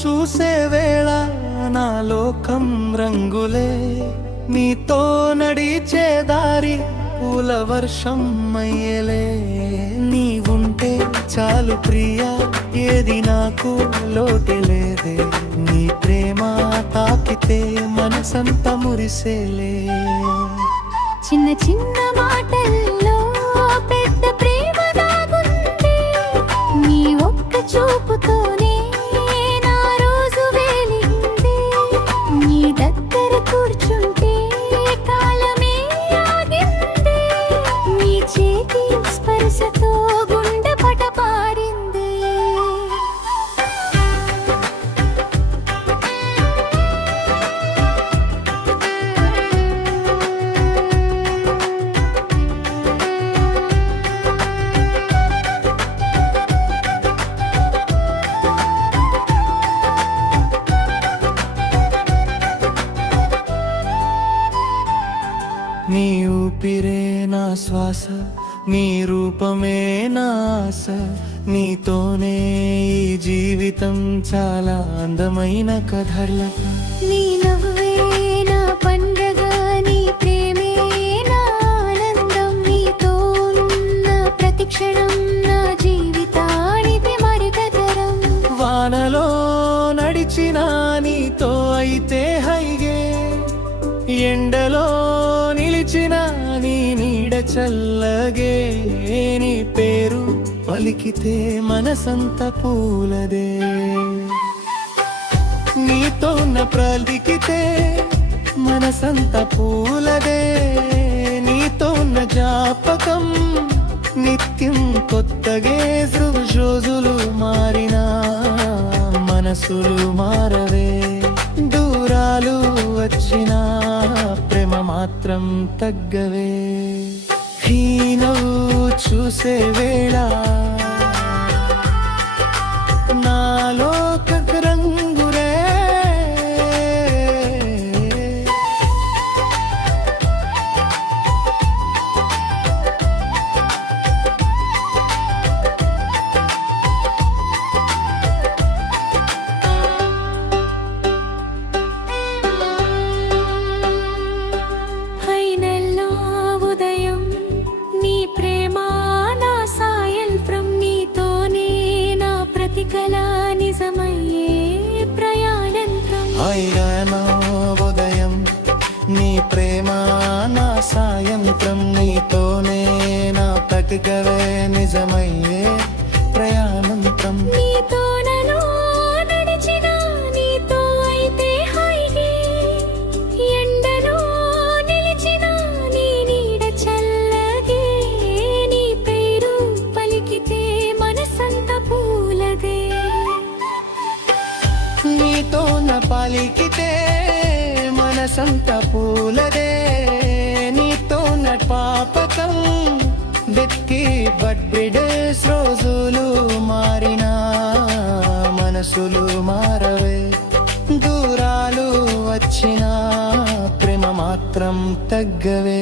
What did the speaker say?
చూసే వేళ నా లోకం రంగులే, నీతో నడిచే దారి పూల వర్షం అయ్యలే. నీవుంటే చాలు ప్రియా, ఏది నాకు లోటే లేదే. నీ ప్రేమ తాకితే మనసంత మురిసేలే. చిన్న చిన్న మాటల్లో పెద్ద ప్రేమ దాగుంది. నీ ఒక్క చూపుతోనే నా రోజు వెలిగింది. నీ దగ్గర కూర్చుంటే కాలమే ఆగింది. నీ చేతి స్పర్శతో గుండె పటపారింది. నీ ఊపిరే నా శ్వాస, నీ రూపమే నా ఆశ. నీతోనే ఈ జీవితం చాలా అందమైన కథలక. నీ నవ్వే నా పండగ, నీ ప్రేమే నా ఆనందం. నీతో ఉన్న ప్రతి క్షణం నా జీవితానికి మరుగతరం. వానలో నడిచిన నీతో అయితే హైగే, ఎండలో నిలిచిన నీ నీడ చల్లగే. నీ పేరు పలికితే మనసంత పూలదే. నీతో పలికితే మనసంత పూలదే. నీతో జ్ఞాపకం నిత్యం కొత్తగే. రోజులు మారినా మనసులు మారవే. దూరాలు వచ్చినా ప్రేమ మాత్రం తగ్గవే. ఈ నవ్వు చూసే వేళ నాలో రంగురే. అయినా ఉదయం నీ ప్రేమ నా సాయంత్రం. నీతోనే నా ప్రతికవే నిజమయ్యే ప్రయాణంత్రం. నీతో నన్ను నడిచిన నీతో అయితే హాయిగా. ఎండలో నిలిచిన నీ నీడ చల్లగే. నీ పేరు పలికితే మనసంత పూలదే. నీతో పలికితే మనసంత పూలదే. నీతో పాపకం వెతికి బడ్బిడేస్. రోజులు మారినా మనసులు మారవే. దూరాలు వచ్చినా ప్రేమ మాత్రం తగ్గవే.